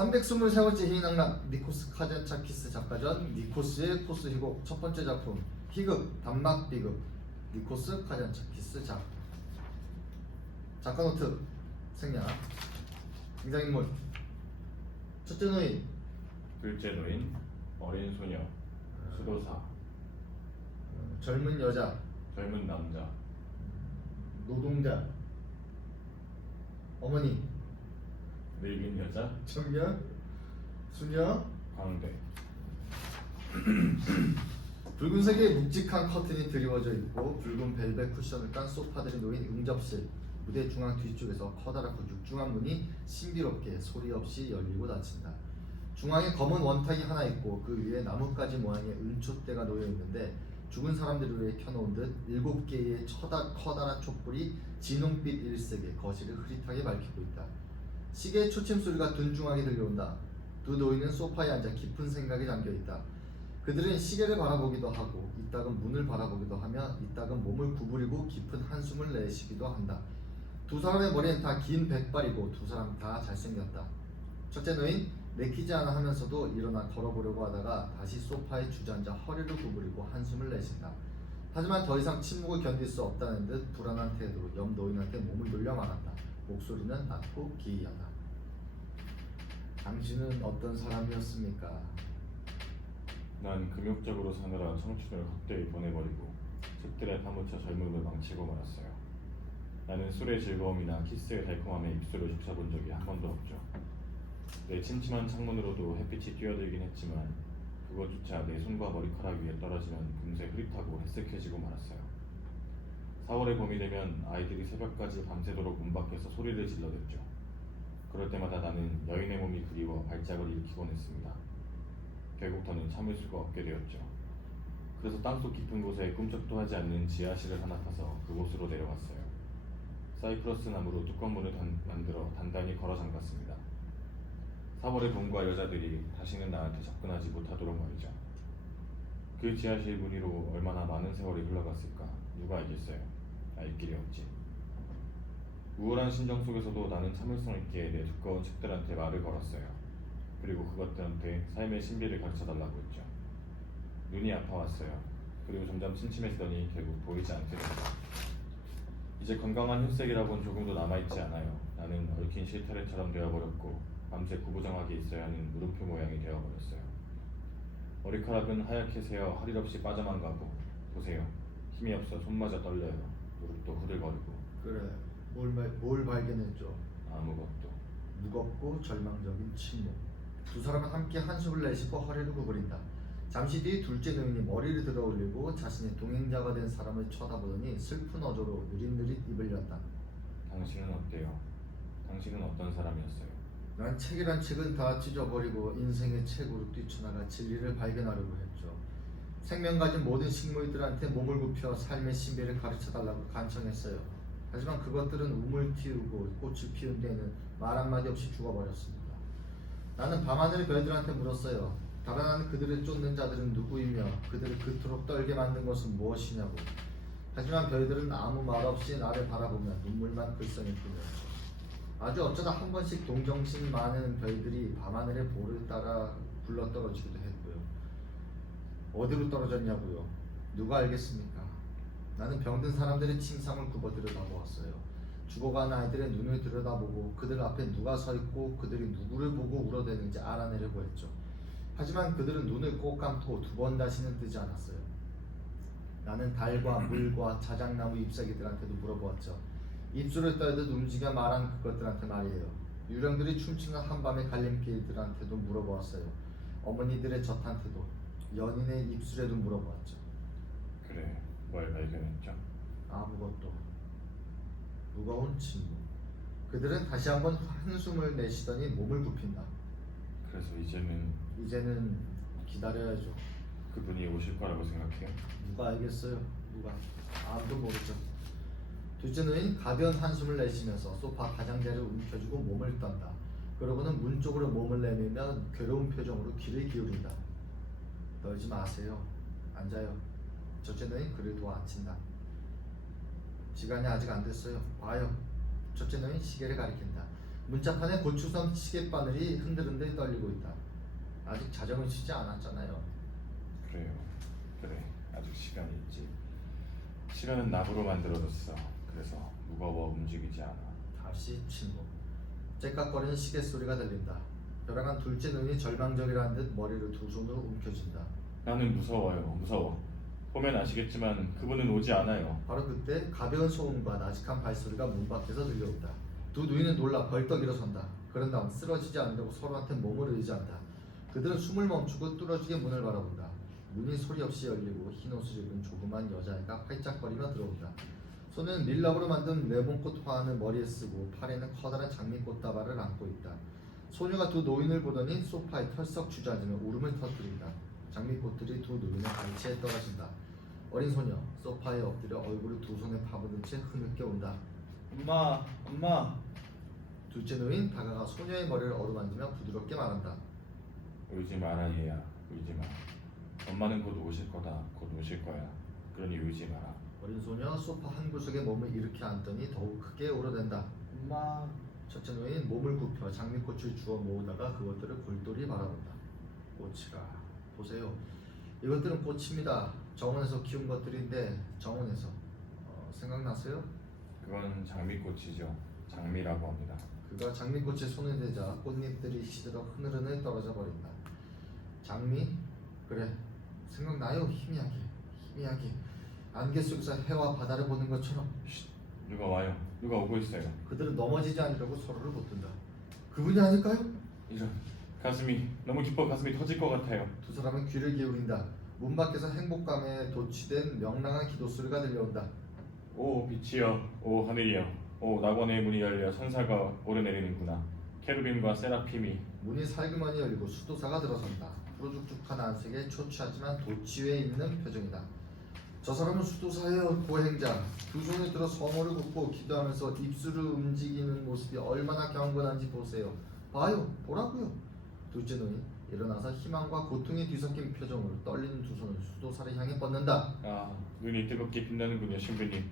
323번째 희낙락 니코스 카잔차키스 작가전 니코스의 코스 희곡 첫 번째 작품 희극 단막 비극 니코스 카잔차키스 작가 노트 생략 등장인물 첫째 노인 둘째 노인 어린 소녀 수도사 젊은 여자 젊은 남자 노동자 어머니 늙은 여자 청년 수녀 광대 붉은색의 묵직한 커튼이 드리워져 있고 붉은 벨벳 쿠션을 깐 소파들이 놓인 응접실 무대 중앙 뒤쪽에서 커다랗고 육중한 문이 신비롭게 소리 없이 열리고 닫힌다. 중앙에 검은 원탁이 하나 있고 그 위에 나뭇가지 모양의 은촛대가 놓여 있는데 죽은 사람들을 위해 켜놓은 듯 7개의 커다란 촛불이 진홍빛 일색에 거실을 흐릿하게 밝히고 있다. 시계의 초침 소리가 둔중하게 들려온다. 두 노인은 소파에 앉아 깊은 생각에 잠겨있다. 그들은 시계를 바라보기도 하고 이따금 문을 바라보기도 하며 이따금 몸을 구부리고 깊은 한숨을 내쉬기도 한다. 두 사람의 머리는 다 긴 백발이고 두 사람 다 잘생겼다. 첫째 노인 내키지 않아 하면서도 일어나 걸어보려고 하다가 다시 소파에 주저앉아 허리를 구부리고 한숨을 내쉰다. 하지만 더 이상 침묵을 견딜 수 없다는 듯 불안한 태도로 옆 노인한테 몸을 돌려 말한다. 목소리는 낮고 기이하다. 당신은 어떤 사람이었습니까? 난 금욕적으로 사느라 청춘을 헛되이 보내버리고 책들에 파묻혀 젊음을 망치고 말았어요. 나는 술의 즐거움이나 키스의 달콤함에 입술을 적셔본 적이 한 번도 없죠. 내 침침한 창문으로도 햇빛이 뛰어들긴 했지만 그것조차 내 손과 머리카락 위에 떨어지면 금세 흐릿하고 헬쓱해지고 말았어요. 4월의 봄이 되면 아이들이 새벽까지 밤새도록 문 밖에서 소리를 질러댔죠. 그럴 때마다 나는 여인의 몸이 그리워 발작을 일으키곤 했습니다. 결국 더는 참을 수가 없게 되었죠. 그래서 땅속 깊은 곳에 꿈쩍도 하지 않는 지하실을 하나 타서 그곳으로 내려왔어요. 사이프러스 나무로 뚜껑문을 만들어 단단히 걸어 잠갔습니다. 4월의 봄과 여자들이 다시는 나한테 접근하지 못하도록 말이죠. 그 지하실 문 위로 얼마나 많은 세월이 흘러갔을까 누가 알겠어요. 알 길이 없지. 우울한 심정 속에서도 나는 참을성 있게 내 두꺼운 책들한테 말을 걸었어요. 그리고 그것들한테 삶의 신비를 가르쳐달라고 했죠. 눈이 아파왔어요. 그리고 점점 침침해지더니 결국 보이지 않게 됐다. 이제 건강한 혈색이라고는 조금도 남아있지 않아요. 나는 얽힌 실타래처럼 되어버렸고 밤새 구부정하게 있어야 하는 물음표 모양이 되어버렸어요. 머리카락은 하얗게 새어 할 일 없이 빠져만 가고 보세요. 힘이 없어 손마저 떨려요. 무릎도 후들거리고. 그래, 뭘 발견했죠? 아무것도. 무겁고 절망적인 침묵. 두 사람은 함께 한숨을 내쉬고 허리를 구부린다. 잠시 뒤 둘째 노인이 머리를 들어 올리고 자신의 동행자가 된 사람을 쳐다보더니 슬픈 어조로 느릿느릿 입을 연다. 당신은 어때요? 당신은 어떤 사람이었어요? 난 책이란 책은 다 찢어버리고 인생의 책으로 뛰쳐나가 진리를 발견하려고 했죠. 생명 가진 모든 식물들한테 몸을 굽혀 삶의 신비를 가르쳐달라고 간청했어요. 하지만 그것들은 우물 틔우고 꽃을 피운 데에는 말 한마디 없이 죽어버렸습니다. 나는 밤하늘의 별들한테 물었어요. 달아나는 그들을 쫓는 자들은 누구이며 그들을 그토록 떨게 만든 것은 무엇이냐고. 하지만 별들은 아무 말 없이 나를 바라보며 눈물만 글썽일 뿐이었죠. 아주 어쩌다 한 번씩 동정심 많은 별들이 밤하늘의 볼을 따라 굴러떨어지기도 했고요. 어디로 떨어졌냐고요? 누가 알겠습니까? 나는 병든 사람들의 침상을 굽어 들여다보았어요. 죽어간 아이들의 눈을 들여다보고 그들 앞에 누가 서 있고 그들이 누구를 보고 울어대는지 알아내려고 했죠. 하지만 그들은 눈을 꼭 감고 두 번 다시는 뜨지 않았어요. 나는 달과 물과 자작나무 잎사귀들한테도 물어보았죠. 입술을 떨듯 움직여 말한 그것들한테 말이에요. 유령들이 춤추는 한밤의 갈림길들한테도 물어보았어요. 어머니들의 젖한테도, 연인의 입술에도 물어보았죠. 그래, 뭘 발견했죠? 아무것도. 무거운 침묵. 그들은 다시 한번 한숨을 내쉬더니 몸을 굽힌다. 그래서 이제는 기다려야죠. 그분이 오실 거라고 생각해요? 누가 알겠어요? 누가? 아무도 모르죠. 둘째 노인 가벼운 한숨을 내쉬면서 소파 가장자리를 움켜쥐고 몸을 떤다. 그러고는 문 쪽으로 몸을 내밀며 괴로운 표정으로 귀를 기울인다. 떨지 마세요. 앉아요. 첫째 노인 그를 도와 앉힌다. 시간이 아직 안 됐어요. 와요. 첫째 노인 시계를 가리킨다. 문짝판에 고추성 시계바늘이 흔들흔들 떨리고 있다. 아직 자정은 쉬지 않았잖아요. 그래요. 그래. 아직 시간이 있지. 시간은 나무로 만들어졌어. 그래서 무거워 움직이지 않아. 다시 침묵. 째깍거리는 시계 소리가 들린다. 벼랑한 둘째 눈이 절망적이라는 듯 머리를 두 손으로 움켜쥔다. 나는 무서워요. 무서워. 보면 아시겠지만 그분은 오지 않아요. 바로 그때 가벼운 소음과 나직한 발소리가 문 밖에서 들려온다. 두 누이는 놀라 벌떡 일어선다. 그런 다음 쓰러지지 않으려고 서로한테 몸을 의지한다. 그들은 숨을 멈추고 뚫어지게 문을 바라본다. 문이 소리 없이 열리고 흰 옷을 입은 조그만 여자애가 활짝거리며 들어온다. 손은 밀랍으로 만든 레몬꽃 화환을 머리에 쓰고 팔에는 커다란 장미꽃다발을 안고 있다. 소녀가 두 노인을 보더니 소파에 털썩 주저앉으며 울음을 터뜨린다. 장미꽃들이 두 노인의 발치에 떨어진다. 어린 소녀 소파에 엎드려 얼굴을 두 손에 파묻은 채 흐느껴 온다. 엄마, 엄마. 둘째 노인 다가가 소녀의 머리를 어루만지며 부드럽게 말한다. 울지 마라 얘야. 울지 마. 엄마는 곧 오실 거다. 곧 오실 거야. 그러니 울지 마라. 어린 소녀 소파 한 구석에 몸을 일으켜 앉더니 더욱 크게 울어댄다. 엄마. 첫째 노인 몸을 굽혀 장미꽃을 주워 모으다가 그것들을 골똘히 바라본다. 꽃이라 보세요. 이것들은 꽃입니다. 정원에서 키운 것들인데 정원에서 생각나세요? 그건 장미꽃이죠. 장미라고 합니다. 그가 장미꽃에 손을 대자 꽃잎들이 시들어 흐느르르 떨어져 버린다. 장미? 그래 생각나요. 희미하게 희미하게 안개 속에서 해와 바다를 보는 것처럼. 누가 와요. 누가 오고 있어요. 그들은 넘어지지 않으려고 서로를 붙든다. 그분이 아닐까요? 이런. 가슴이 너무 기뻐 가슴이 터질 것 같아요. 두 사람은 귀를 기울인다. 문 밖에서 행복감에 도취된 명랑한 기도 소리가 들려온다. 오 빛이여. 오 하늘이여. 오 낙원의 문이 열려 천사가 오르내리는구나. 케루빔과 세라핌이. 문이 살그머니 열리고 수도사가 들어선다. 푸르죽죽한 안색에 초췌하지만 도취해 있는 표정이다. 저 사람은 수도사예요. 보행자. 두 손을 들어 서모를 굽고 기도하면서 입술을 움직이는 모습이 얼마나 경건한지 보세요. 봐요. 보라고요. 둘째 노인 일어나서 희망과 고통이 뒤섞인 표정으로 떨리는 두 손을 수도사를 향해 뻗는다. 아 눈이 뜨겁게 빛나는군요 신부님.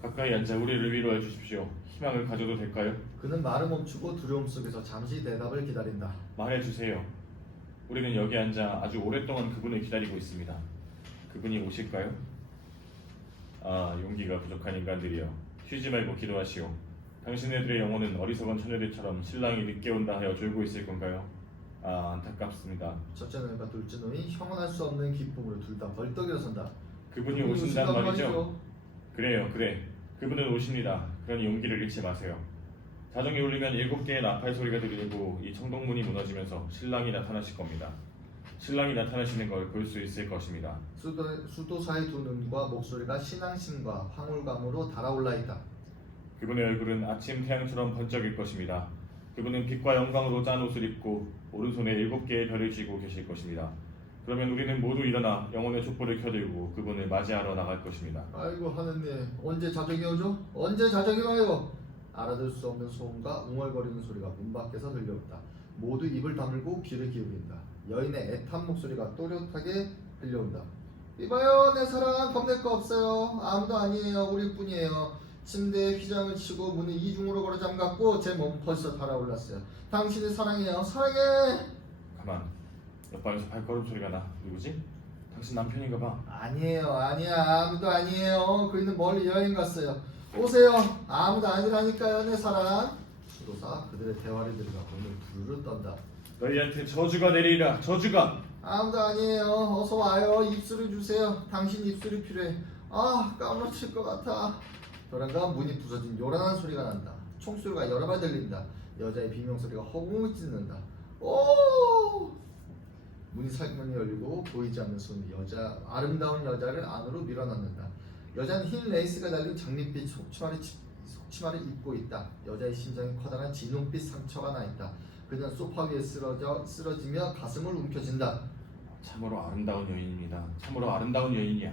가까이 앉아 우리를 위로해 주십시오. 희망을 가져도 될까요? 그는 말을 멈추고 두려움 속에서 잠시 대답을 기다린다. 말해주세요. 우리는 여기 앉아 아주 오랫동안 그분을 기다리고 있습니다. 그분이 오실까요? 아 용기가 부족한 인간들이여. 쉬지 말고 기도하시오. 당신네들의 영혼은 어리석은 처녀들처럼 신랑이 늦게 온다 하여 졸고 있을 건가요? 아 안타깝습니다. 첫째 노인과 둘째 노인 형언할 수 없는 기쁨으로 둘 다 벌떡 일어선다. 그분이 오신단 말이죠? 그래요 그래. 그분은 오십니다. 그러니 용기를 잃지 마세요. 자정이 울리면 7개의 나팔 소리가 들리고 이 청동문이 무너지면서 신랑이 나타나실 겁니다. 신랑이 나타나시는 걸 볼 수 있을 것입니다. 수도사의 두 눈과 목소리가 신앙심과 황홀감으로 달아올라 있다. 그분의 얼굴은 아침 태양처럼 번쩍일 것입니다. 그분은 빛과 영광으로 짠 옷을 입고 오른손에 7개의 별을 쥐고 계실 것입니다. 그러면 우리는 모두 일어나 영혼의 촛불을 켜들고 그분을 맞이하러 나갈 것입니다. 아이고 하느님, 언제 자정이 오죠? 언제 자정이 와요? 알아들 수 없는 소음과 웅얼거리는 소리가 문 밖에서 들려온다. 모두 입을 다물고 귀를 기울인다. 여인의 애탄 목소리가 또렷하게 들려온다. 이봐요, 내 사랑, 겁낼 거 없어요. 아무도 아니에요. 우리뿐이에요. 침대에 휘장을 치고 문을 이중으로 걸어 잠갔고 제 몸 벌써 달아올랐어요. 당신을 사랑해요. 사랑해. 가만. 옆방에서 발걸음 소리가 나. 누구지? 당신 남편인가 봐. 아니에요. 아니야. 아무도 아니에요. 그이는 멀리 여행 갔어요. 오세요. 아무도 아니라니까요, 내 사랑. 수도사 그들의 대화를 들으며 문을 부르르 떤다. 너희한테 저주가 내리리라. 저주가. 아무도 아니에요. 어서 와요. 입술을 주세요. 당신 입술이 필요해. 아, 까무러칠 것 같아. 벼랑과 문이 부서진 요란한 소리가 난다. 총소리가 여러 발 들린다. 여자의 비명소리가 허공을 찢는다. 오! 문이 살금살금 열리고 보이지 않는 손이 아름다운 여자를 안으로 밀어넣는다. 여자는 흰 레이스가 달린 장밋빛 속치마를 입고 있다. 여자의 심장에 커다란 진홍빛 상처가 나 있다. 그는 소파 위에 쓰러지며 가슴을 움켜쥔다. 참으로 아름다운 여인입니다. 참으로 아름다운 여인이야.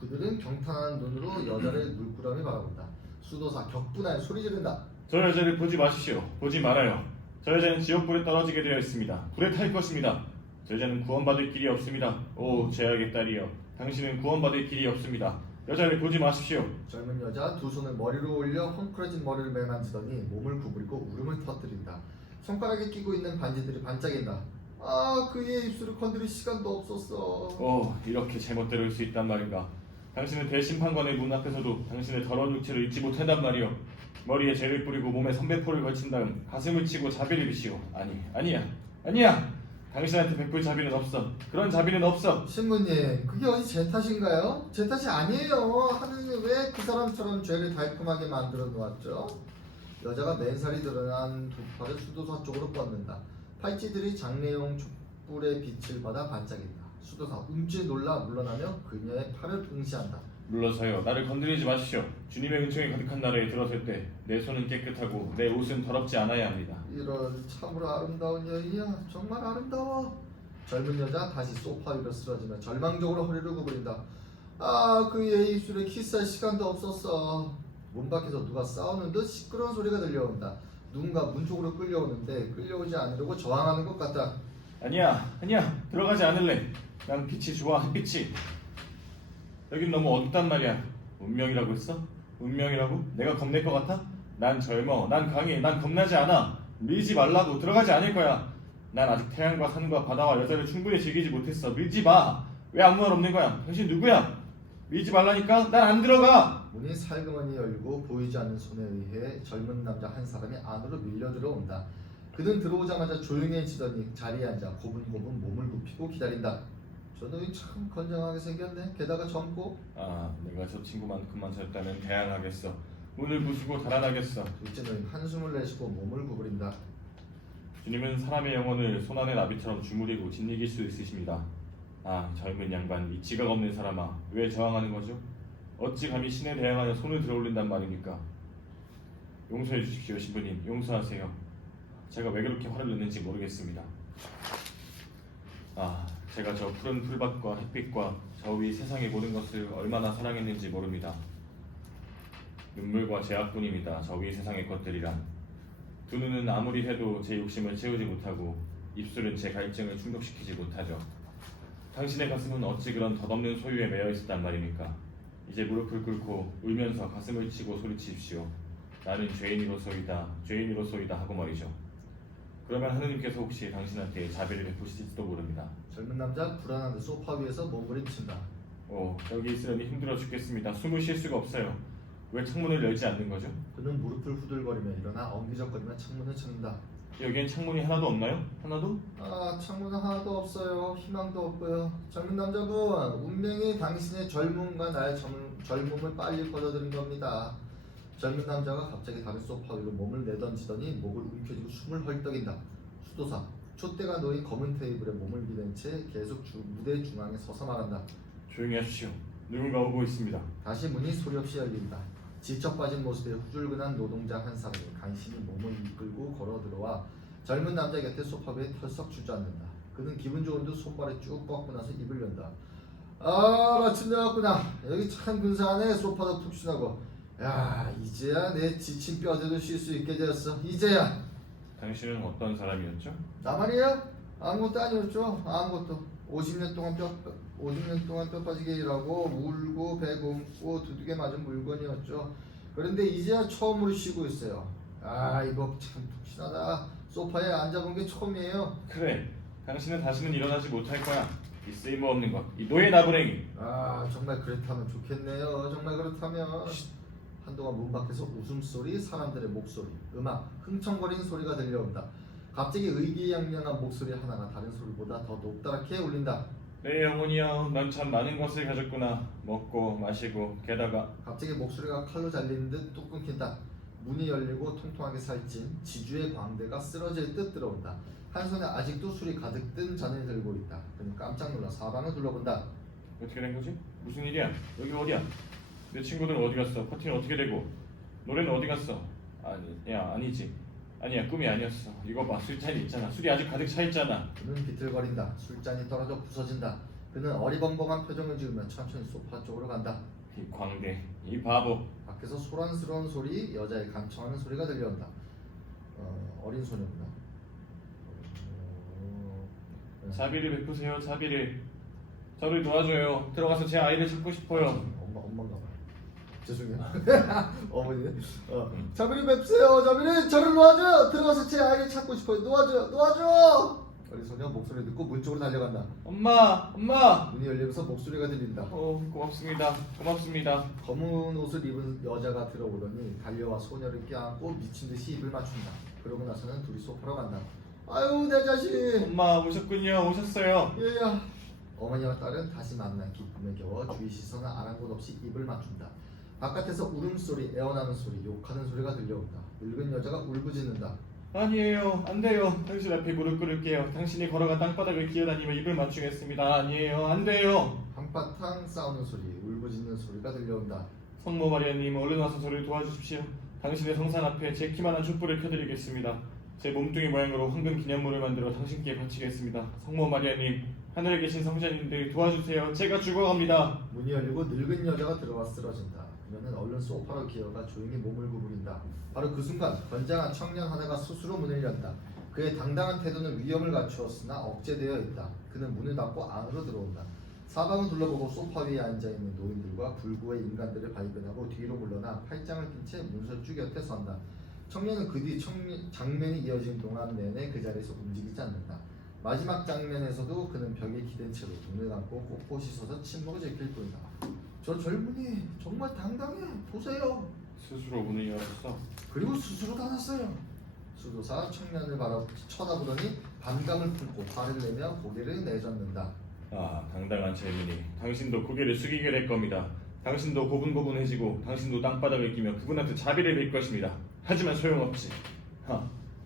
그들은 경탄한 눈으로 여자를 물끄러미 바라본다. 수도사 격분하여 소리 지른다. 저 여자를 보지 마십시오. 보지 말아요. 저 여자는 지옥불에 떨어지게 되어 있습니다. 불에 탈 것입니다. 저 여자는 구원받을 길이 없습니다. 오 죄악의 딸이여, 당신은 구원받을 길이 없습니다. 여자를 보지 마십시오. 젊은 여자 두 손을 머리로 올려 헝클어진 머리를 매만지더니 몸을 구부리고 울음을 터뜨린다. 손가락에 끼고 있는 반지들이 반짝인다. 아, 그의 입술을 건드릴 시간도 없었어. 이렇게 제멋대로 할 수 있단 말인가? 당신은 대심판관의 문 앞에서도 당신의 더러운 육체를 잊지 못한단 말이오. 머리에 재를 뿌리고 몸에 선배포를 걸친 다음 가슴을 치고 자비를 비시오. 아니야. 당신한테 베풀 자비는 없어. 그런 자비는 없어. 신부님, 그게 어디 제 탓인가요? 제 탓이 아니에요. 하느님이 왜 그 사람처럼 죄를 달콤하게 만들어 놓았죠? 여자가 맨살이 드러난 두 팔을 수도사 쪽으로 뻗는다. 팔찌들이 장래용 촛불의 빛을 받아 반짝인다. 수도사 움찔 놀라 물러나며 그녀의 팔을 응시한다. 물러서요. 나를 건드리지 마십시오. 주님의 은총이 가득한 나라에 들어설 때 내 손은 깨끗하고 내 옷은 더럽지 않아야 합니다. 이런 참으로 아름다운 여인이야. 정말 아름다워. 젊은 여자 다시 소파 위로 쓰러지며 절망적으로 허리를 구부린다. 아, 그의 입술에 키스할 시간도 없었어. 문 밖에서 누가 싸우는 듯 시끄러운 소리가 들려온다. 누군가 문 쪽으로 끌려오는데 끌려오지 않으려고 저항하는 것 같다. 아니야. 들어가지 않을래. 난 빛이 좋아. 햇빛이. 여긴 너무 어둡단 말이야. 운명이라고 했어? 운명이라고? 내가 겁낼 것 같아? 난 젊어. 난 강해. 난 겁나지 않아. 밀지 말라고. 들어가지 않을 거야. 난 아직 태양과 산과 바다와 여자를 충분히 즐기지 못했어. 밀지 마. 왜 아무 말 없는 거야? 당신 누구야? 밀지 말라니까? 난 안 들어가. 문이 살그머니 열고 보이지 않는 손에 의해 젊은 남자 한 사람이 안으로 밀려 들어온다. 그는 들어오자마자 조용해지더니 자리에 앉아 고분고분 몸을 굽히고 기다린다. 저 놈이 참 건장하게 생겼네. 게다가 젊고. 내가 저 친구만큼만 졌다면 대항하겠어. 문을 부수고 달아나겠어. 둘째 놈이 한숨을 내쉬고 몸을 구부린다. 주님은 사람의 영혼을 손안의 나비처럼 주무리고 짓이길 수 있으십니다. 젊은 양반, 이 지각 없는 사람아, 왜 저항하는 거죠? 어찌 감히 신에 대항하여 손을 들어올린단 말입니까? 용서해 주십시오, 신부님. 용서하세요. 제가 왜 그렇게 화를 냈는지 모르겠습니다. 제가 저 푸른 풀밭과 햇빛과 저 위 세상의 모든 것을 얼마나 사랑했는지 모릅니다. 눈물과 죄악뿐입니다. 저 위 세상의 것들이란. 두 눈은 아무리 해도 제 욕심을 채우지 못하고 입술은 제 갈증을 충족시키지 못하죠. 당신의 가슴은 어찌 그런 덧없는 소유에 매여 있었단 말입니까? 이제 무릎을 꿇고 울면서 가슴을 치고 소리치십시오. 나는 죄인으로소이다 하고 말이죠. 그러면 하느님께서 혹시 당신한테 자비를 베푸실지도 모릅니다. 젊은 남자 불안한 듯 소파 위에서 몸부림친다. 여기 있으려니 힘들어 죽겠습니다. 숨을 쉴 수가 없어요. 왜 창문을 열지 않는 거죠? 그는 무릎을 후들거리며 일어나 엉기적거리며 창문을 찾는다. 여기엔 창문이 하나도 없나요? 하나도? 창문은 하나도 없어요. 희망도 없고요. 젊은 남자분, 운명이 당신의 젊음과 나의 젊음을 빨리 거둬들인 겁니다. 젊은 남자가 갑자기 다른 소파 위로 몸을 내던지더니 목을 움켜쥐고 숨을 헐떡인다. 수도사, 촛대가 놓인 검은 테이블에 몸을 기댄 채 계속 무대 중앙에 서서 말한다. 조용히 하십시오. 누군가 오고 있습니다. 다시 문이 소리 없이 열린다. 지쳐 빠진 모습의 후줄근한 노동자 한 사람이 간신히 몸을 이끌고 걸어 들어와 젊은 남자 곁에 소파 위에 털썩 주저앉는다. 그는 기분 좋은 듯 손발에 쭉 뻗고 나서 입을 연다. 마침 내가 왔구나. 여기 참 근사하네. 소파도 푹신하고. 야, 이제야 내 지친 뼈대도 쉴 수 있게 되었어. 이제야. 당신은 어떤 사람이었죠? 나 말이야? 아무것도 아니었죠. 아무것도. 50년 동안 뼈 빠지게 일하고 울고 배 굶고 두둑에 맞은 물건이었죠. 그런데 이제야 처음으로 쉬고 있어요. 이거 참 푹신하다. 소파에 앉아본 게 처음이에요. 그래. 당신은 다시는 일어나지 못할 거야. 이 쓸모없는 것. 이 노예 나부랭이. 정말 그렇다면 좋겠네요. 정말 그렇다면. 한동안 문 밖에서 웃음소리, 사람들의 목소리, 음악, 흥청거리는 소리가 들려온다. 갑자기 의기양양한 목소리 하나가 다른 소리보다 더 높다랗게 울린다. 내 영혼이여, 넌 참 많은 것을 가졌구나. 먹고 마시고 게다가. 갑자기 목소리가 칼로 잘리는 듯 뚝 끊긴다. 문이 열리고 통통하게 살찐 지주의 광대가 쓰러질 듯 들어온다. 한 손에 아직도 술이 가득 든 잔을 들고 있다. 그는 깜짝 놀라 사방을 둘러본다. 어떻게 된 거지? 무슨 일이야? 여기 어디야? 내 친구들은 어디 갔어? 파티는 어떻게 되고? 노래는 어디 갔어? 아니지. 아니야, 꿈이 아니었어. 이거 봐, 술잔이 있잖아. 술이 아직 가득 차 있잖아. 그는 비틀거린다. 술잔이 떨어져 부서진다. 그는 어리벙벙한 표정을 지으며 천천히 소파 쪽으로 간다. 이 광대, 이 바보. 밖에서 소란스러운 소리, 여자의 간청하는 소리가 들려온다. 어린 소녀구나. 자비를 베푸세요, 자비를. 저를 도와줘요. 들어가서 제 아이를 찾고 싶어요. 엄마가 죄송해요. 어머니. 자비님 뵙세요. 자비님 저를 놓아줘요. 들어가서 제 아이를 찾고 싶어요. 놓아줘요. 놓아줘. 어린 소녀 목소리 듣고 문 쪽으로 달려간다. 엄마, 엄마. 문이 열리면서 목소리가 들린다. 고맙습니다. 고맙습니다. 검은 옷을 입은 여자가 들어오더니 달려와 소녀를 껴안고 미친 듯이 입을 맞춘다. 그러고 나서는 둘이 소파로 간다. 아유 내 자식. 엄마 오셨군요. 오셨어요. 얘야. 어머니와 딸은 다시 만난 기쁨에 겨워 주위 시선은 아랑곳 없이 입을 맞춘다. 바깥에서 울음소리, 애원하는 소리, 욕하는 소리가 들려온다. 늙은 여자가 울부짖는다. 아니에요. 안 돼요. 당신 앞에 무릎 꿇을게요. 당신이 걸어간 땅바닥을 기어다니며 입을 맞추겠습니다. 아니에요. 안 돼요. 한바탕 싸우는 소리, 울부짖는 소리가 들려온다. 성모 마리아님 얼른 와서 저를 도와주십시오. 당신의 성산 앞에 제 키만한 촛불을 켜드리겠습니다. 제 몸뚱이 모양으로 황금 기념물을 만들어 당신께 바치겠습니다. 성모 마리아님, 하늘에 계신 성자님들 도와주세요. 제가 죽어갑니다. 문이 열리고 늙은 여자가 들어와 쓰러진다. 그녀는 얼른 소파로 기어가 조용히 몸을 구부린다. 바로 그 순간 건장한 청년 하나가 스스로 문을 연다. 그의 당당한 태도는 위험을 갖추었으나 억제되어 있다. 그는 문을 닫고 안으로 들어온다. 사방을 둘러보고 소파 위에 앉아있는 노인들과 불구의 인간들을 발견하고 뒤로 물러나 팔짱을 낀 채 문설주 곁에 선다. 청년은 그 뒤 장면이 이어진 동안 내내 그 자리에서 움직이지 않는다. 마지막 장면에서도 그는 벽에 기댄 채로 눈을 감고 꼿꼿이 서서 침묵을 지킬 뿐이다. 저 젊은이 정말 당당해. 보세요. 스스로 문을 열었어. 그리고 스스로 닫았어요. 수도사 청년을 쳐다보더니 반감을 품고 화를 내며 고개를 내젓는다. 아, 당당한 젊은이. 당신도 고개를 숙이게 될 겁니다. 당신도 고분고분해지고 당신도 땅바닥을 끼며 그분한테 자비를 빌 것입니다. 하지만 소용없지.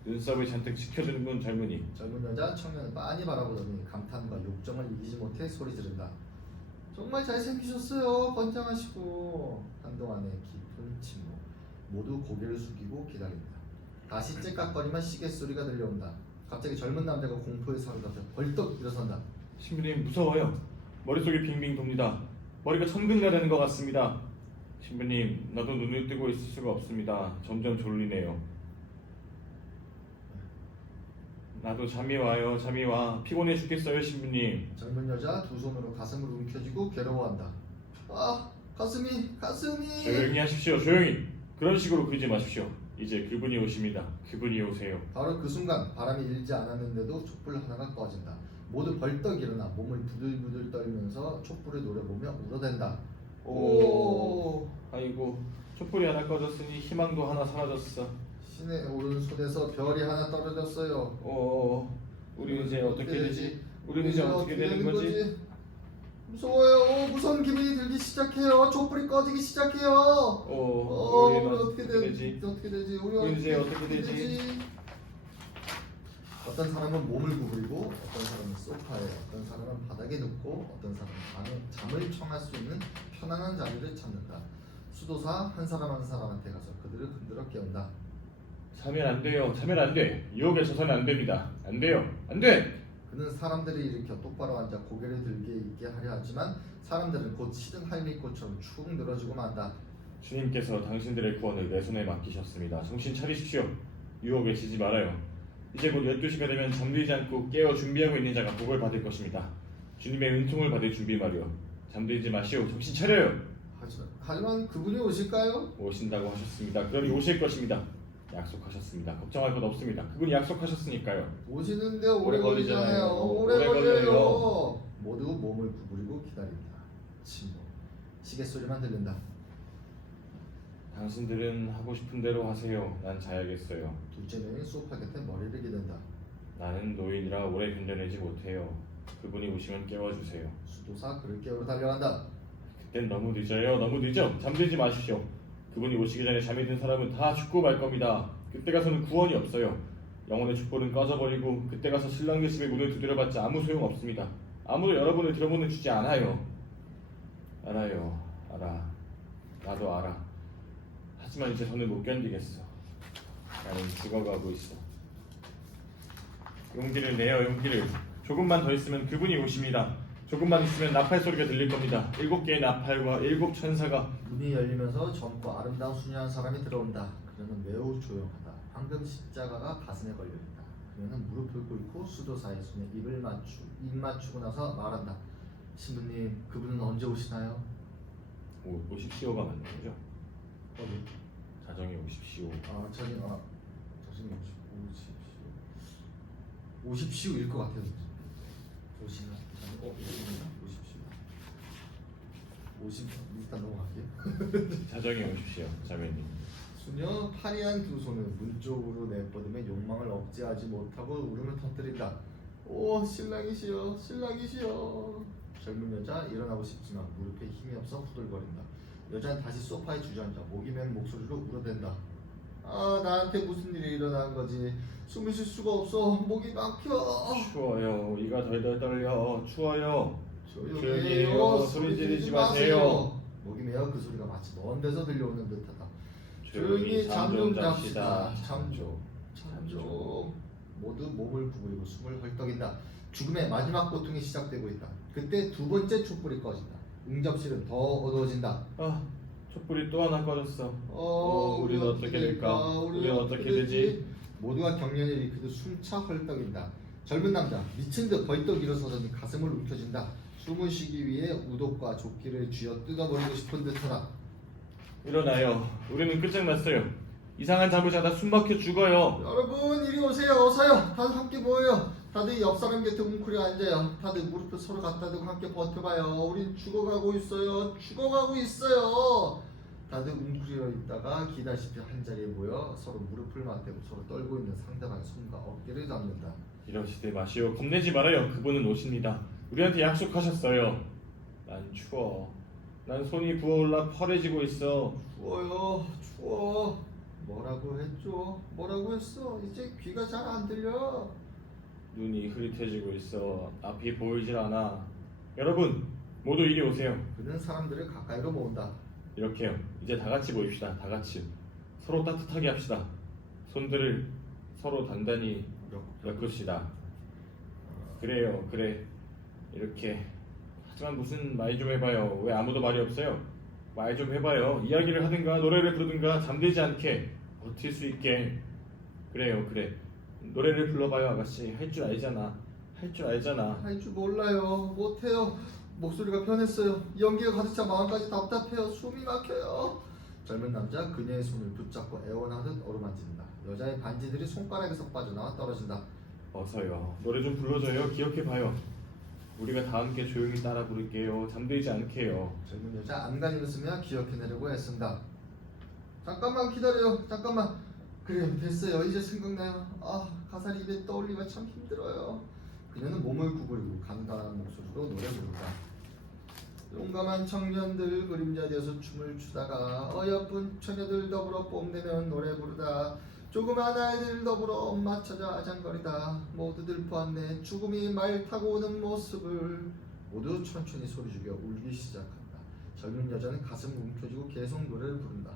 눈썹을 잔뜩 지켜주는군 젊은이. 젊은 여자 청년을 빤히 바라보더니 감탄과 욕정을 이기지 못해 소리 지른다. 정말 잘생기셨어요. 건장하시고. 한동안의 깊은 침묵. 모두 고개를 숙이고 기다린다. 다시 찔깍거리며 시계 소리가 들려온다. 갑자기 젊은 남자가 공포에 사로잡혀 벌떡 일어선다. 신부님 무서워요. 머릿속이 빙빙 돕니다. 머리가 천근야되는 것 같습니다. 신부님, 나도 눈을 뜨고 있을 수가 없습니다. 점점 졸리네요. 나도 잠이 와요. 잠이 와. 피곤해 죽겠어요, 신부님. 젊은 여자 두 손으로 가슴을 움켜쥐고 괴로워한다. 아, 가슴이. 조용히 하십시오. 조용히. 그런 식으로 굴지 마십시오. 이제 그분이 오십니다. 그분이 오세요. 바로 그 순간 바람이 일지 않았는데도 촛불 하나가 꺼진다. 모두 벌떡 일어나 몸을 부들부들 떨면서 촛불을 노려보며 울어댄다. 오. 아이고, 촛불이 하나 꺼졌으니 희망도 하나 사라졌어. 신의 오른손에서 별이 하나 떨어졌어요. 우리 이제 어떻게 되지? 우리는 이제 어떻게 되는 거지? 무서워요. 무서운 기분이 들기 시작해요. 촛불이 꺼지기 시작해요. 우리는 우리 어떻게 되지? 어떻게 되지? 우리 이제 어떻게 되지? 어떤 사람은 몸을 구부리고, 어떤 사람은 소파에, 어떤 사람은 바닥에 눕고, 어떤 사람은 잠을 청할 수 있는 편안한 자리를 찾는다. 수도사 한 사람 한 사람한테 가서 그들을 흔들어 깨운다. 자면 안 돼요. 자면 안 돼. 유혹에 져서는 안 됩니다. 안 돼요. 안 돼. 그는 사람들을 일으켜 똑바로 앉아 고개를 들게 있게 하려 하지만 사람들은 곧 시든 할미꽃처럼 축 늘어지고 만다. 주님께서 당신들의 구원을 내 손에 맡기셨습니다. 정신 차리십시오. 유혹에 지지 말아요. 이제 곧 12시가 되면 잠들지 않고 깨어 준비하고 있는 자가 복을 받을 것입니다. 주님의 은총을 받을 준비 말이요. 잠들지 마시오. 정신 차려요. 하지만 그분이 오실까요? 오신다고 하셨습니다. 그러니 오실 것입니다. 약속하셨습니다. 걱정할 것 없습니다. 그분이 약속하셨으니까요. 오시는데 오래 걸리잖아요. 오래 걸려요. 모두 몸을 구부리고 기다린다. 침묵. 시계 소리만 들린다. 당신들은 하고 싶은 대로 하세요. 난 자야겠어요. 둘째 노인 소파 곁에 머리를 기댄다. 나는 노인이라 오래 견뎌내지 못해요. 그분이 오시면 깨워주세요. 수도사 그를 깨우러 달려간다. 그땐 너무 늦어요. 너무 늦어. 잠들지 마십시오. 그분이 오시기 전에 잠이 든 사람은 다 죽고 말 겁니다. 그때 가서는 구원이 없어요. 영혼의 촛불은 꺼져버리고 그때 가서 신랑네 집의 문을 두드려봤자 아무 소용 없습니다. 아무도 여러분을 들어보내 주지 않아요. 알아요. 알아. 나도 알아. 하지만 이제 더는 못 견디겠어. 나는 죽어가고 있어. 용기를 내요. 용기를. 조금만 더 있으면 그분이 오십니다. 조금만 있으면 나팔 소리가 들릴 겁니다. 7개의 나팔과 7 천사가. 문이 열리면서 젊고 아름다운 순수한 사람이 들어온다. 그녀는 매우 조용하다. 황금 십자가가 가슴에 걸려있다. 그녀는 무릎을 꿇고 수도사의 손에 입 맞추고 나서 말한다. 신부님, 그분은 언제 오시나요? 오십시오가 맞는 거죠? 어디? 자정에 오십시오. 자정에 50시일 것 같아요. 50시나? 50 일단 넘어갈게요. 자정에 오십시오, 자매님. 수녀 파리한 두 손을 문 쪽으로 내뻗으며 욕망을 억제하지 못하고 울음을 터뜨린다. 오 신랑이시여 신랑이시여. 젊은 여자 일어나고 싶지만 무릎에 힘이 없어 후들거린다. 여자는 다시 소파에 주저앉아 목이 맨 목소리로 울어댄다. 아 나한테 무슨 일이 일어난 거지. 숨을 쉴 수가 없어. 목이 막혀. 추워요. 이가 덜덜 떨려. 추워요. 조용히 조용히 해요. 해요. 소리 지르지 마세요. 목이 메어 그 소리가 마치 먼 데서 들려오는 듯하다. 조용히 잠 좀 잡시다. 잠 잠 좀. 모두 몸을 구부리고 숨을 헐떡인다. 죽음의 마지막 고통이 시작되고 있다. 그때 두 번째 촛불이 꺼진다. 응접실은 더 어두워진다. 아, 촛불이 또 하나 꺼졌어. 우린 우리 어떻게 될까? 우린 어떻게 되지? 모두가 경련을 일으키듯 숨차 헐떡인다. 젊은 남자 미친 듯 벌떡 일어서더니 가슴을 움켜쥔다. 숨을 쉬기 위해 우독과 조끼를 쥐어 뜯어버리고 싶은 듯하다. 일어나요. 우리는 끝장났어요. 이상한 잠을 자다 숨막혀 죽어요. 여러분 이리 오세요. 어서요. 다들 함께 모여요. 다들 옆 사람 곁에 웅크려 앉아요. 다들 무릎을 서로 갖다 대고 함께 버텨봐요. 우린 죽어가고 있어요. 죽어가고 있어요. 다들 웅크려 있다가 기다시피 한 자리에 모여 서로 무릎을 맞대고 서로 떨고 있는 상대방의 손과 어깨를 잡는다. 이러시지 마시오. 겁내지 말아요. 그분은 오십니다. 우리한테 약속하셨어요. 난 추워. 난 손이 부어올라 펄해지고 있어. 추워요. 추워. 뭐라고 했죠? 뭐라고 했어? 이제 귀가 잘 안 들려. 눈이 흐릿해지고 있어. 앞이 보이질 않아. 여러분, 모두 이리 오세요. 그는 사람들을 가까이로 모은다. 이렇게요. 이제 다 같이 모입시다. 다 같이. 서로 따뜻하게 합시다. 손들을 서로 단단히 엮읍시다. 그래요. 그래. 이렇게. 하지만 무슨 말 좀 해봐요. 왜 아무도 말이 없어요? 말 좀 해봐요. 이야기를 하든가 노래를 부르든가 잠들지 않게 버틸 수 있게. 그래요. 그래. 노래를 불러봐요. 아가씨. 할 줄 알잖아. 할 줄 알잖아. 할 줄 몰라요. 못해요. 목소리가 변했어요. 연기가 가득 차 마음까지 답답해요. 숨이 막혀요. 젊은 남자 그녀의 손을 붙잡고 애원하듯 어루만진다. 여자의 반지들이 손가락에서 빠져나와 떨어진다. 어서요. 노래 좀 불러줘요. 기억해봐요. 우리가 다 함께 조용히 따라 부를게요. 잠들지 않게요. 젊은 여자 안간힘을 쓰며 기억해내려고 애쓴다. 잠깐만 기다려요. 잠깐만. 그래요. 됐어요. 이제 생각나요. 가사를 입에 떠올리기가 참 힘들어요. 그녀는 몸을 구부리고 간단한 목소리로 노래 부른다. 용감한 청년들 그림자 되어서 춤을 추다가 어여쁜 처녀들 더불어 뽐내면 노래 부르다. 조그만 아이들 더불어 엄마 찾아 아장거리다. 모두들 보았네. 죽음이 말 타고 오는 모습을. 모두 천천히 소리 죽여 울기 시작한다. 젊은 여자는 가슴을 움켜쥐고 계속 노래를 부른다.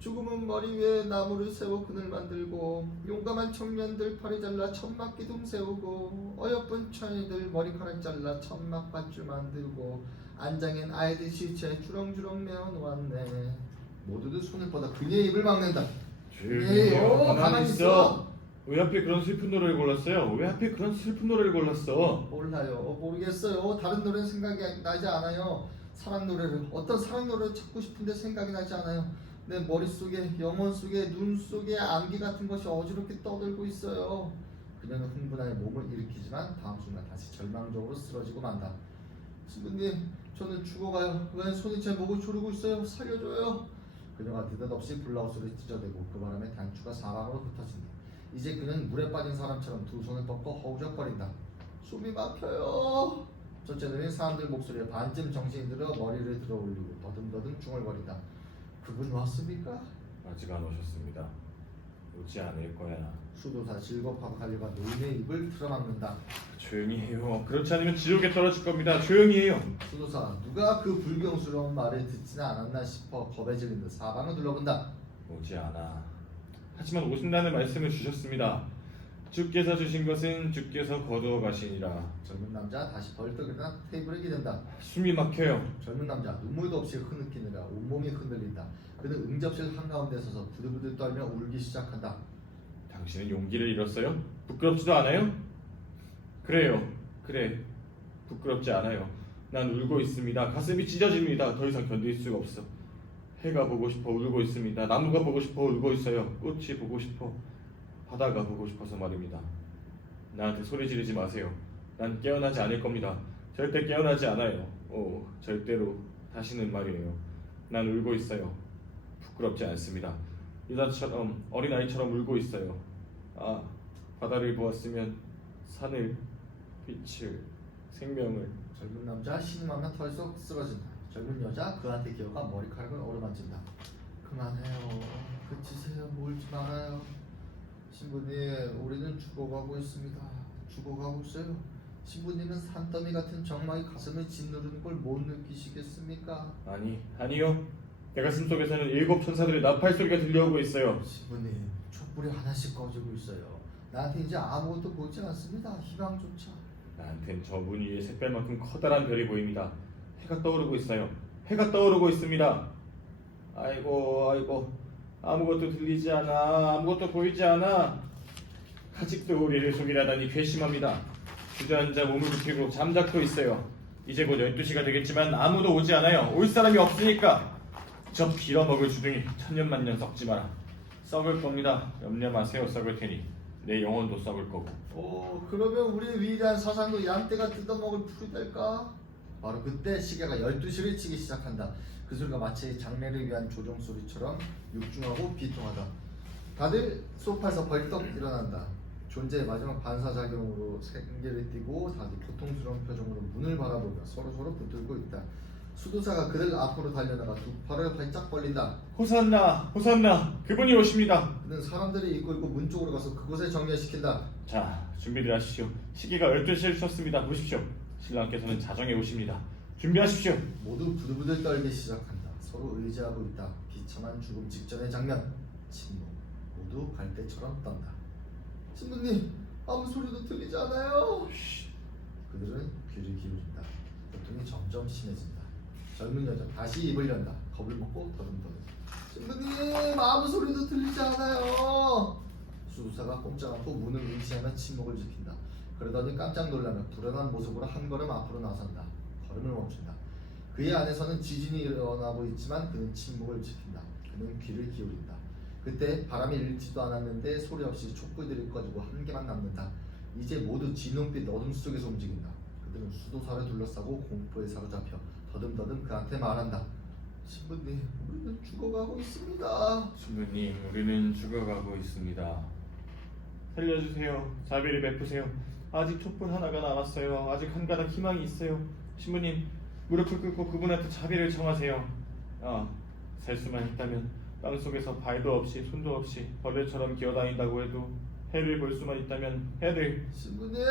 죽음은 머리 위에 나무를 세워 그늘 만들고 용감한 청년들 팔이 잘라 천막 기둥 세우고 어여쁜 처녀들 머리카락 잘라 천막 밧줄 만들고 안장엔 아이들 시체 주렁주렁 메어놓았네. 모두들 손을 뻗어 그녀의 입을 막는다. 조용히 해요. 해요. 가만히 있어. 왜 하필 그런 슬픈 노래를 골랐어요? 왜 하필 그런 슬픈 노래를 골랐어? 몰라요. 모르겠어요. 다른 노래는 생각이 나지 않아요. 사랑 노래를 어떤 사랑 노래를 찾고 싶은데 생각이 나지 않아요. 내 머릿속에 영혼 속에 눈 속에 암기 같은 것이 어지럽게 떠들고 있어요. 그녀는 흥분하여 몸을 일으키지만 다음 순간 다시 절망적으로 쓰러지고 만다. 신부님 저는 죽어가요. 왜 손이 제 목을 조르고 있어요. 살려줘요. 그녀가 느닷없이 블라우스를 찢어대고 그 바람에 단추가 사방으로 흩어진다. 이제 그는 물에 빠진 사람처럼 두 손을 뻗고 허우적거린다. 숨이 막혀요. 첫째 눈이 사람들 목소리에 반쯤 정신이 들어 머리를 들어 올리고 더듬더듬 중얼거린다. 그분 왔습니까? 아직 안 오셨습니다. 오지 않을 거야. 수도사 질겁하고 달려가 노인의 입을 틀어막는다. 조용히 해요. 그렇지 않으면 지옥에 떨어질 겁니다. 조용히 해요. 수도사 누가 그 불경스러운 말을 듣지는 않았나 싶어 겁에 질린 듯 사방을 둘러본다. 오지 않아. 하지만 오신다는 말씀을 주셨습니다. 주께서 주신 것은 주께서 거두어 가시니라. 젊은 남자 다시 벌떡 일어나 테이블에 기댄다. 숨이 막혀요. 젊은 남자 눈물도 없이 흐느끼느라 온몸이 흔들린다. 그는 응접실 한가운데 서서 부들부들 떨며 울기 시작한다. 당신은 용기를 잃었어요? 부끄럽지도 않아요? 그래요. 그래. 부끄럽지 않아요. 난 울고 있습니다. 가슴이 찢어집니다. 더 이상 견딜 수가 없어. 해가 보고 싶어 울고 있습니다. 나무가 보고 싶어 울고 있어요. 꽃이 보고 싶어, 바다가 보고 싶어서 말입니다. 나한테 소리 지르지 마세요. 난 깨어나지 않을 겁니다. 절대 깨어나지 않아요. 오, 절대로. 다시는 말이에요. 난 울고 있어요. 부끄럽지 않습니다. 여자처럼 어린아이처럼 울고 있어요. 아, 바다를 보았으면 산을, 빛을, 생명을. 젊은 남자 신음하면 털썩 쓰러진다. 젊은 여자 그한테 기어가 머리카락을 어루만진다. 그만해요. 그치세요. 울지 말아요. 신부님, 우리는 죽어가고 있습니다. 죽어가고 있어요. 신부님은 산더미 같은 정막이 가슴을 짓누르는 걸 못 느끼시겠습니까? 아니요. 내 가슴 속에서는 7 천사들의 나팔 소리가 들려오고 있어요. 신부님, 촛불이 하나씩 꺼지고 있어요. 나한테 이제 아무것도 보이지 않습니다. 희망조차. 나한텐 저 문 위에 샛별만큼 커다란 별이 보입니다. 해가 떠오르고 있어요. 해가 떠오르고 있습니다. 아이고, 아무것도 들리지 않아. 아무것도 보이지 않아. 아직도 우리를 속이려다니 괘씸합니다. 주저앉아 몸을 굽히고 잠자코 있어요. 이제 곧 12시가 되겠지만 아무도 오지 않아요. 올 사람이 없으니까. 저 빌어먹을 주둥이 천년만년 썩지 마라. 썩을 겁니다. 염려 마세요. 썩을 테니 내 영혼도 썩을 거고. 그러면 우리 위대한 사상도 양떼가 뜯어먹을 풀이 될까? 바로 그때 시계가 12시를 치기 시작한다. 그 소리가 마치 장례를 위한 조종 소리처럼 육중하고 비통하다. 다들 소파에서 벌떡 일어난다. 존재의 마지막 반사작용으로 생계를 띠고 다들 고통스러운 표정으로 문을 바라보며 서로 붙들고 있다. 수도사가 그들 앞으로 달려나가 두 팔을 활짝 벌린다. 호산나, 그분이 오십니다. 그는 사람들이 있고 문 쪽으로 가서 그곳에 정리시킨다. 자, 준비들 하십시오. 시계가 12시를 쳤습니다. 보십시오. 신랑께서는 자정에 오십니다. 준비하십시오. 모두 부들부들 떨기 시작한다. 서로 의지하고 있다. 비참한 죽음 직전의 장면. 침묵. 모두 갈대처럼 떤다. 신부님, 아무 소리도 들리지 않아요. 그들은 귀를 기울인다. 고통이 점점 심해진다. 젊은 여자 다시 입을 연다. 겁을 먹고 더듬더듬. 신부님, 아무 소리도 들리지 않아요. 수도사가 꼼짝 않고 문을 의지하며 침묵을 지킨다. 그러더니 깜짝 놀라며 불안한 모습으로 한 걸음 앞으로 나선다. 걸음을 멈춘다. 그의 안에서는 지진이 일어나고 있지만 그는 침묵을 지킨다. 그는 귀를 기울인다. 그때 바람이 일지도 않았는데 소리 없이 촛불들이 꺼지고 한 개만 남는다. 이제 모두 진홍빛 어둠 속에서 움직인다. 그들은 수도사를 둘러싸고 공포에 사로잡혀 더듬더듬 그한테 말한다. 신부님, 우리는 죽어가고 있습니다. 신부님, 우리는 죽어가고 있습니다. 살려주세요. 자비를 베푸세요. 아직 촛불 하나가 남았어요. 아직 한 가닥 희망이 있어요. 신부님, 무릎을 꿇고 그분한테 자비를 청하세요. 살 수만 있다면 땅속에서 발도 없이 손도 없이 벌레처럼 기어다닌다고 해도 해를 볼 수만 있다면 해를. 신부님,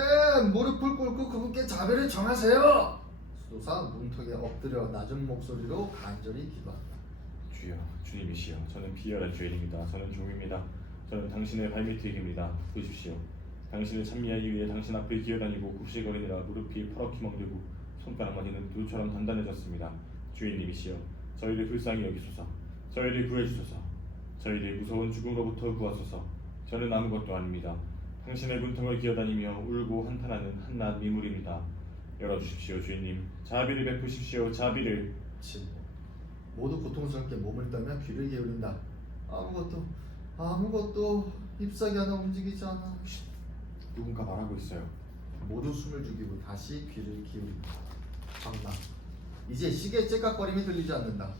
무릎을 꿇고 그분께 자비를 청하세요. 수도사 문턱에 엎드려 낮은 목소리로 간절히 기도한다. 주여, 주님이시여, 저는 비열한 죄인입니다. 저는 종입니다. 저는 당신의 발밑에 입니다. 보십시오. 당신을 찬미하기 위해 당신 앞을 기어다니고 굽실거리느라 무릎이 퍼럭히 멍들고 손가락마디는 돌처럼 단단해졌습니다. 주인님이시여, 저희를 불쌍히 여기소서. 저희를 구해주소서. 저희를 무서운 죽음으로부터 구하소서. 저는 아무것도 아닙니다. 당신의 문턱을 기어다니며 울고 한탄하는 한낱 미물입니다. 열어주십시오, 주인님. 자비를 베푸십시오, 자비를. 침묵. 모두 고통스럽게 몸을 떨며 귀를 기울인다. 아무것도 잎사귀 하나 움직이지 않아. 누군가 말하고 있어요. 모두 숨을 죽이고 다시 귀를 기울인다. 장난. 이제 시계의 째깍거림이 들리지 않는다.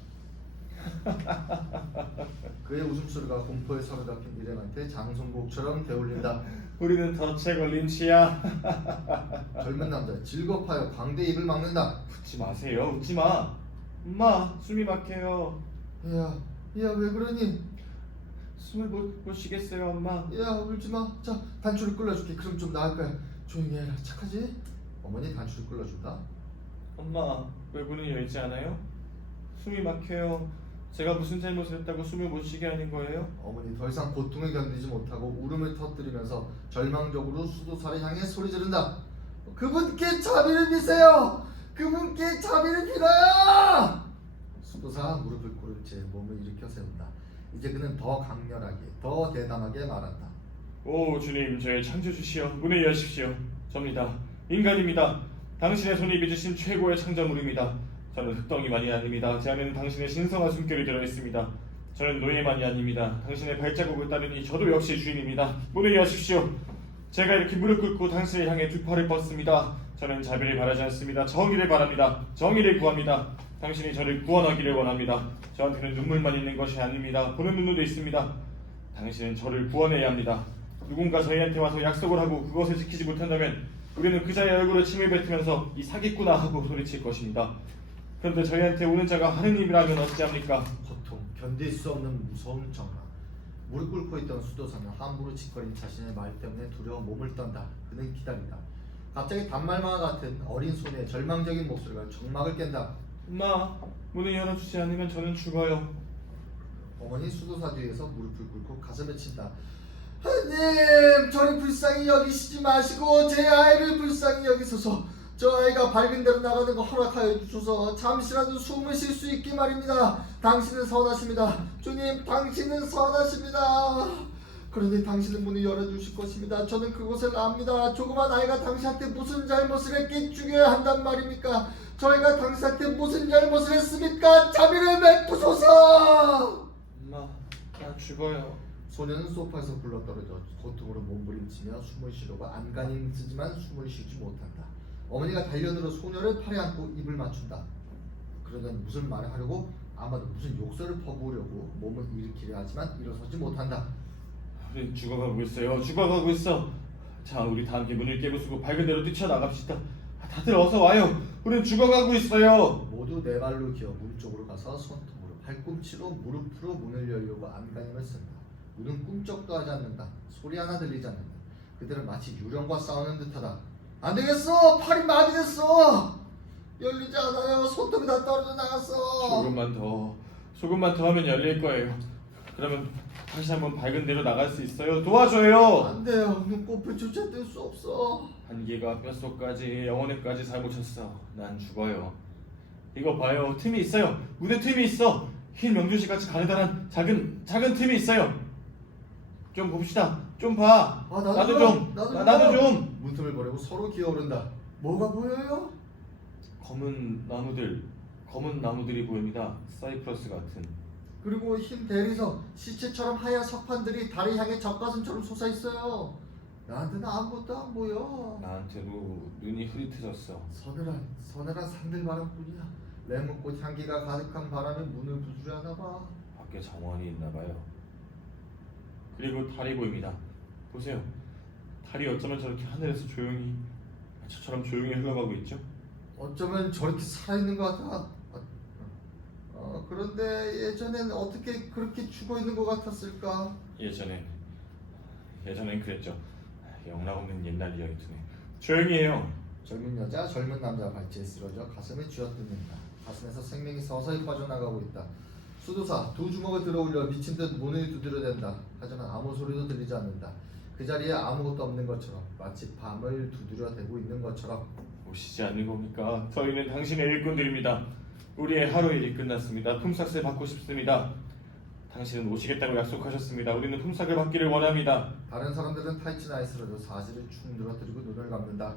그의 웃음소리가 공포에 사로잡힌 일행한테 장송곡처럼 되울린다. 우리는 덫에 걸린 치야. 젊은 남자 질겁하여 광대 입을 막는다. 웃지 마세요. 웃지 마. 엄마, 숨이 막혀요. 야, 왜 그러니? 숨을 못 쉬겠어요, 엄마. 야, 울지마. 자, 단추를 끌어줄게. 그럼 좀 나을 거야. 조용히 해라. 착하지? 어머니 단추를 끌어준다. 엄마, 왜 문을 열지 않아요? 숨이 막혀요. 제가 무슨 잘못을 했다고 숨을 못 쉬게 하는 거예요? 어머니 더 이상 고통을 견디지 못하고 울음을 터뜨리면서 절망적으로 수도사를 향해 소리 지른다. 그분께 자비를 비세요. 그분께 자비를 빌어요. 수도사가 무릎을 꿇은 채 몸을 일으켜 세운다. 이제 그는 더 강렬하게, 더 대담하게 말한다. 오 주님, 저의 창조주시여, 문을 여십시오. 접니다. 인간입니다. 당신의 손이 빚으신 최고의 창조물입니다. 저는 흙덩이만이 아닙니다. 제 안에는 당신의 신성한 숨결이 들어있습니다. 저는 노예만이 아닙니다. 당신의 발자국을 따르니 저도 역시 주인입니다. 문을 여십시오. 제가 이렇게 무릎 꿇고 당신을 향해 두 팔을 뻗습니다. 저는 자비를 바라지 않습니다. 정의를 바랍니다. 정의를 구합니다. 당신이 저를 구원하기를 원합니다. 저한테는 눈물만 있는 것이 아닙니다. 보는 눈도 있습니다. 당신은 저를 구원해야 합니다. 누군가 저희한테 와서 약속을 하고 그것을 지키지 못한다면 우리는 그 자의 얼굴에 침을 뱉으면서 이 사기꾼아 하고 소리칠 것입니다. 그런데 저희한테 오는 자가 하느님이라면 어찌합니까? 고통, 견딜 수 없는 무서운 정화. 무릎 꿇고 있던 수도사는 함부로 짓거린 자신의 말 때문에 두려워 몸을 떤다. 그는 기다린다. 갑자기 단말마와 같은 어린 소녀의 절망적인 목소리가 정막을 깬다. 엄마, 문을 열어주지 않으면 저는 죽어요. 어머니 수도사 뒤에서 무릎을 꿇고 가슴을 친다. 하나님, 저를 불쌍히 여기시지 마시고 제 아이를 불쌍히 여기소서. 저 아이가 밝은 데로 나가는 거 허락하여 주소서. 잠시라도 숨을 쉴 수 있게 말입니다. 당신은 선하십니다. 주님, 당신은 선하십니다. 그런데 당신은 문을 열어주실 것입니다. 저는 그것을 압니다. 조그만 아이가 당신한테 무슨 잘못을 했기에 죽여야 한단 말입니까? 저희가 당신한테 무슨 잘못을 했습니까? 자비를 베푸소서. 엄마, 나 죽어요. 소녀는 소파에서 굴러떨어져 고통으로 몸부림치며 숨을 쉬려고 안간히 힘쓰지만 숨을 쉬지 못한다. 어머니가 달려들어 소녀를 팔에 안고 입을 맞춘다. 그러던 무슨 말을 하려고 아마도 무슨 욕설을 퍼부으려고 몸을 일으키려 하지만 일어서지 못한다. 우린 죽어가고 있어요. 죽어가고 있어. 자, 우리 다 함께 문을 깨부수고 밝은 데로 뛰쳐나갑시다. 다들 어서 와요. 우린 죽어가고 있어요. 모두 네 발로 기어 문 쪽으로 가서 손톱으로 발꿈치로 무릎으로 문을 열려고 안간힘을 쓴다. 문은 꿈쩍도 하지 않는다. 소리 하나 들리지 않는다. 그들은 마치 유령과 싸우는 듯하다. 안 되겠어! 팔이 마비됐어! 열리지 않아요. 손톱이 다 떨어져 나갔어. 조금만 더 하면 열릴 거예요. 그러면 다시 한번 밝은 데로 나갈 수 있어요. 도와줘요. 안 돼요. 눈곱을 쫓아낼 수 없어. 한기가 뼛속까지 영혼에까지 사무쳤어. 난 죽어요. 이거 봐요. 틈이 있어요. 문에 틈이 있어. 흰 명주씨 같이 가느다란 작은 틈이 있어요. 좀 봅시다. 좀 봐. 아, 나도 좀. 나도 좀. 문틈을 보려고 서로 기어오른다. 뭐가 보여요? 검은 나무들이 보입니다. 사이프러스 같은. 그리고 흰 대리석, 시체처럼 하얀 석판들이 달을 향해 젖가슴처럼 솟아있어요. 나한테는 아무것도 안 보여. 나한테도 눈이 흐릿해졌어. 서늘한 산들바람뿐이야. 레몬꽃 향기가 가득한 바람에 문을 부수려 하나봐. 밖에 정원이 있나봐요. 그리고 달이 보입니다. 보세요. 달이 어쩌면 저렇게 하늘에서 조용히, 저처럼 조용히 흘러가고 있죠? 어쩌면 저렇게 살아있는 것 같아. 그런데 예전엔 어떻게 그렇게 죽어있는 것 같았을까? 예전엔 그랬죠. 영락없는 옛날 이야기투네. 조용히 해요. 젊은 여자, 젊은 남자 발치에 쓰러져 가슴을 쥐어뜯는다. 가슴에서 생명이 서서히 빠져나가고 있다. 수도사 두 주먹을 들어올려 미친 듯 문을 두드려댄다. 하지만 아무 소리도 들리지 않는다. 그 자리에 아무것도 없는 것처럼, 마치 밤을 두드려대고 있는 것처럼. 오시지 않는 겁니까? 저희는 당신의 일꾼들입니다. 우리의 하루 일이 끝났습니다. 품삯을 받고 싶습니다. 당신은 오시겠다고 약속하셨습니다. 우리는 품삯을 받기를 원합니다. 다른 사람들은 탈진하에 쓰러져 사지를 축 늘어뜨리고 눈을 감는다.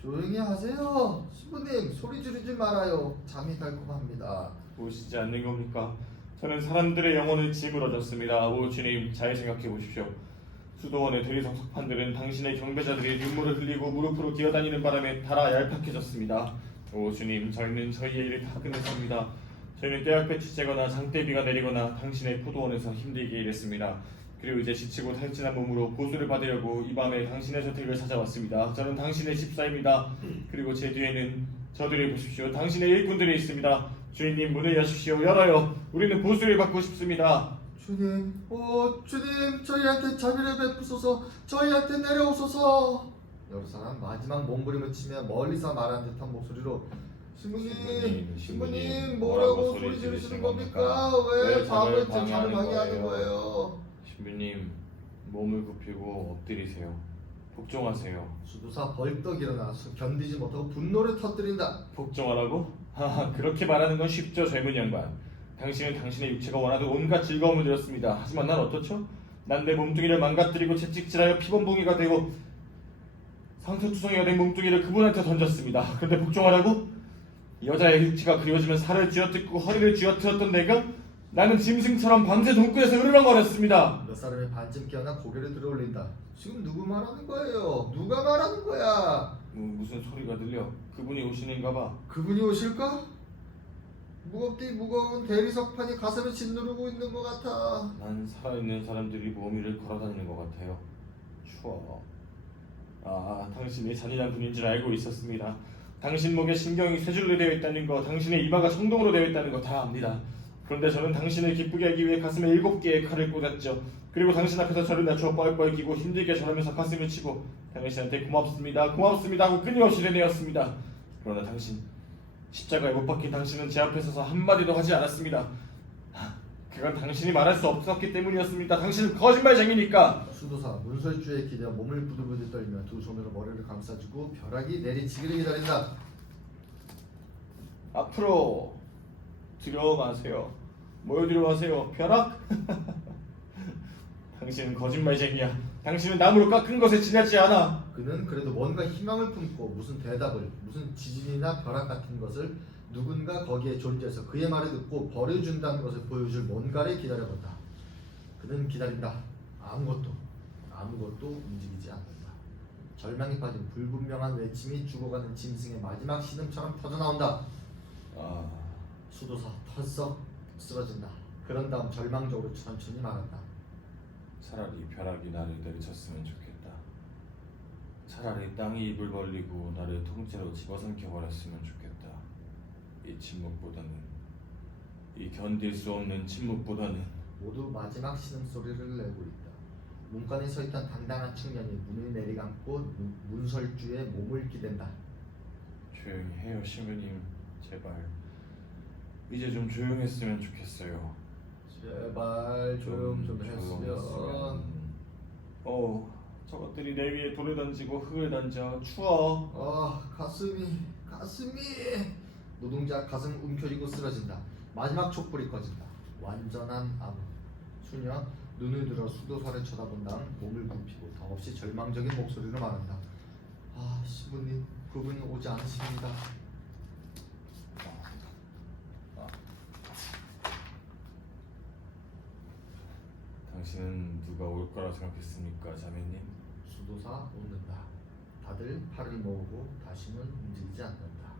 조용히 하세요. 신부님, 소리 지르지 말아요. 잠이 달콤합니다. 오시지 않는 겁니까? 저는 사람들의 영혼을 짐으로 졌습니다. 오 주님, 잘 생각해 보십시오. 수도원의 대리석 석판들은 당신의 경배자들이 눈물을 흘리고 무릎으로 기어다니는 바람에 달아 얄팍해졌습니다. 오 주님, 저희는 저희의 일을 다 끝냈습니다. 저희는 떼약볕이 쬐거나 장대비가 내리거나 당신의 포도원에서 힘들게 일했습니다. 그리고 이제 지치고 탈진한 몸으로 보수를 받으려고 이 밤에 당신의 저택을 찾아왔습니다. 저는 당신의 집사입니다. 그리고 제 뒤에는 저들이 보십시오. 당신의 일꾼들이 있습니다. 주인님, 문을 여십시오. 열어요. 우리는 보수를 받고 싶습니다. 주님, 주님, 저희한테 자비를 베푸소서. 저희한테 내려오소서. 여러 사람 마지막 몸부림을 치며 멀리서 말하는 듯한 목소리로 신부님, 뭐라고 소리 지르시는 겁니까? 왜 밤을 제 잠을 방해하는 거예요? 신부님, 몸을 굽히고 엎드리세요. 복종하세요. 수도사 벌떡 일어나 견디지 못하고 분노를 터뜨린다. 복종하라고? 하하, 그렇게 말하는 건 쉽죠, 젊은 양반. 당신은 당신의 육체가 원하는 온갖 즐거움을 드렸습니다. 하지만 난 어떻죠? 난 내 몸뚱이를 망가뜨리고 채찍질하여 피범둥이가 되고 상처투성이가 된 몸뚱이를 그분한테 던졌습니다. 그런데 복종하라고? 여자의 육체가 그리워지면 살을 쥐어뜯고 허리를 쥐어뜯었던 내가 나는 짐승처럼 밤새 동굴에서 으르렁거렸습니다. 몇 사람이 반쯤 깨어나 고개를 들어올린다. 지금 누구 말하는 거예요? 누가 말하는 거야? 무슨 소리가 들려? 그분이 오시는가 봐. 그분이 오실까? 무겁디 무거운 대리석판이 가슴을 짓누르고 있는 것 같아. 난 살아있는 사람들이 몸 위를 걸어다니는 것 같아요. 추워. 당신이 잔인한 분인 줄 알고 있었습니다. 당신 목에 신경이 세 줄로 되어 있다는 거, 당신의 이마가 청동으로 되어 있다는 거 다 압니다. 그런데 저는 당신을 기쁘게 하기 위해 가슴에 7개의 칼을 꽂았죠. 그리고 당신 앞에서 저를 낮추어 뻘뻘 기고 힘들게 저러면서 가슴을 치고 당신한테 고맙습니다, 고맙습니다 하고 끊임없이 되뇌었습니다. 그러나 당신, 십자가에 못 박힌 당신은 제 앞에 서서 한마디도 하지 않았습니다. 그건 당신이 말할 수 없었기 때문이었습니다. 당신은 거짓말쟁이니까. 수도사 문설주에 기대어 몸을 부들부들 떨며 두 손으로 머리를 감싸주고 벼락이 내리치기를 기다린다. 앞으로 들어가세요. 뭘 들어가세요? 벼락? 당신은 거짓말쟁이야. 당신은 나무로 깎은 것에 지나지 않아. 그는 그래도 뭔가 희망을 품고 무슨 대답을, 무슨 지진이나 벼락 같은 것을 누군가 거기에 존재해서 그의 말을 듣고 벌을 준다는 것을 보여줄 뭔가를 기다려본다. 그는 기다린다. 아무것도 움직이지 않는다. 절망에 빠진 불분명한 외침이 죽어가는 짐승의 마지막 신음처럼 터져나온다. 수도사 털썩 쓰러진다. 그런 다음 절망적으로 천천히 말한다. 차라리 벼락이 나를 내리쳤으면 좋겠다. 차라리 땅이 입을 벌리고 나를 통째로 집어삼켜 버렸으면 좋겠다. 이 침묵보다는, 이 견딜 수 없는 침묵보다는. 모두 마지막 신음소리를 내고 있다. 문간에 서있던 당당한 청년이 문을 내리감고 문설주의 몸을 기댄다. 조용히 해요, 신부님. 제발 이제 좀 조용했으면 좋겠어요. 제발 조용 좀 했으면. 저것들이 내 위에 돌을 던지고 흙을 던져. 추워. 가슴이 노동자 가슴 움켜쥐고 쓰러진다. 마지막 촛불이 꺼진다. 완전한 암흑. 수녀 눈을 들어 수도사를 쳐다본 다음 몸을 굽히고 더없이 절망적인 목소리로 말한다. 신부님, 그분이 오지 않으십니다. 당신은 누가 올 거라 생각했습니까, 자매님? 수도사 웃는다. 다들 팔을 모으고 다시는 움직이지 않는다.